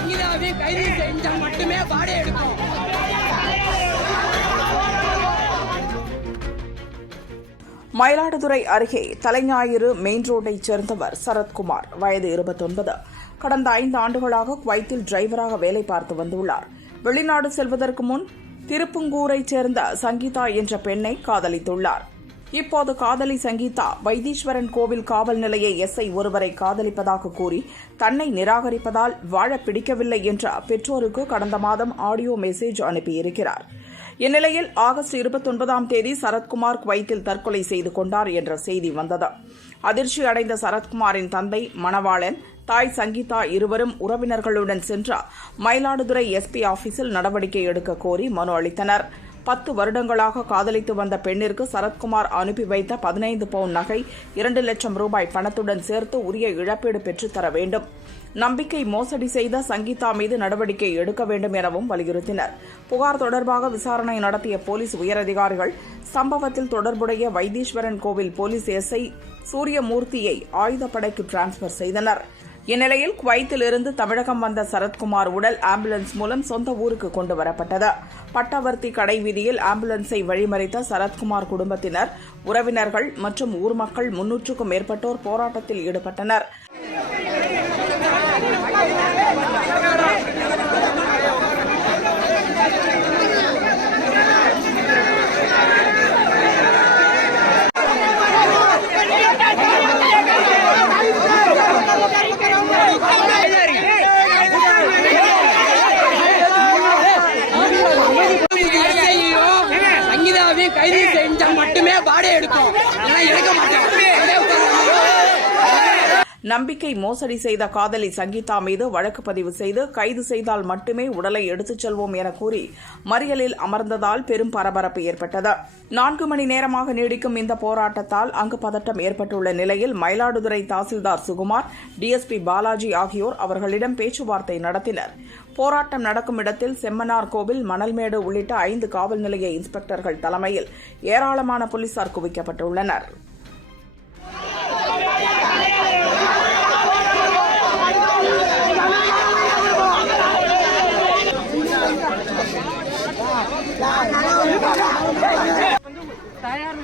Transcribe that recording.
இந்தியாவை கைது செஞ்சால் மட்டுமே பாடம் எடுக்கும் மயிலாடுதுறை அருகே தலைஞாயிறு மெயின் ரோட்டைச் சேர்ந்தவர் சரத்குமார். வயது இருபத்தொன்பது. கடந்த ஐந்து ஆண்டுகளாக குவைத்தில் டிரைவராக வேலை பார்த்து வந்துள்ளார். வெளிநாடு செல்வதற்கு முன் திருப்புங்கூரைச் சேர்ந்த சங்கீதா என்ற பெண்ணை காதலித்துள்ளார். இப்போது காதலி சங்கீதா வைத்தீஸ்வரன் கோவில் காவல் நிலைய எஸ்ஐ ஒருவரை காதலிப்பதாக கூறி தன்னை நிராகரிப்பதால் வாழ பிடிக்கவில்லை என்ற பெற்றோருக்கு கடந்த மாதம் ஆடியோ மெசேஜ் அனுப்பியிருக்கிறார். இந்நிலையில் ஆகஸ்ட் இருபத்தொன்பதாம் தேதி சரத்குமார் குவைத்தில் தற்கொலை செய்து கொண்டார் என்ற செய்தி வந்தது. அதிர்ச்சி அடைந்த சரத்குமாரின் தந்தை மணவாளன் தாய் சங்கீதா இருவரும் உறவினர்களுடன் சென்று மயிலாடுதுறை எஸ்பி ஆபீஸில் நடவடிக்கை எடுக்க கோரி மனு அளித்தனர். பத்து வருடங்களாக காதலித்து வந்த பெண்ணிற்கு சரத்குமார் அனுப்பி வைத்த பதினைந்து பவுன் நகை இரண்டு லட்சம் ரூபாய் பணத்துடன் சேர்த்து உரிய இழப்பீடு பெற்றுத்தர வேண்டும். நம்பிக்கை மோசடி செய்த சங்கீதா மீது நடவடிக்கை எடுக்க வேண்டும் எனவும் வலியுறுத்தினர். புகார் தொடர்பாக விசாரணை நடத்திய போலீஸ் உயரதிகாரிகள் சம்பவத்தில் தொடர்புடைய வைத்தீஸ்வரன் கோவில் போலீஸ் எஸ்ஐ சூரியமூர்த்தியை ஆயுதப்படைக்கு டிரான்ஸ்பர் செய்தனர். இந்நிலையில் குவைத்திலிருந்து தமிழகம் வந்த சரத்குமார் உடல் ஆம்புலன்ஸ் மூலம் சொந்த ஊருக்கு கொண்டு வரப்பட்டது. பட்டவர்த்தி கடை வீதியில் ஆம்புலன்ஸை வழிமறித்த சரத்குமார் குடும்பத்தினர் உறவினர்கள் மற்றும் ஊர் மக்கள் முன்னூற்றுக்கும் மேற்பட்டோர் போராட்டத்தில் ஈடுபட்டனர் எஸ்ஐயும் சங்கீதாவையும் கைது செஞ்சால் மட்டுமே பாடம் எடுக்கும் இல்லைன்னா எடுக்க மாட்டேன் நம்பிக்கை மோசடி செய்த காதலி சங்கீதா மீது வழக்கு பதிவு செய்து கைது செய்தால் மட்டுமே உடலை எடுத்துச் செல்வோம் என கூறி மறியலில் அமர்ந்ததால் பெரும் பரபரப்பு ஏற்பட்டது. நான்கு மணி நேரமாக நீடிக்கும் இந்த போராட்டத்தால் அங்கு பதட்டம் ஏற்பட்டுள்ள நிலையில் மயிலாடுதுறை தாசில்தார் சுகுமார் டிஎஸ்பி பாலாஜி ஆகியோர் அவர்களிடம் பேச்சுவார்த்தை நடத்தினர். போராட்டம் நடக்கும் இடத்தில் செம்மனார் கோவில் மணல்மேடு உள்ளிட்ட ஐந்து காவல் நிலைய இன்ஸ்பெக்டர்கள் தலைமையில் ஏராளமான போலீசார் குவிக்கப்பட்டுள்ளனர். தயார்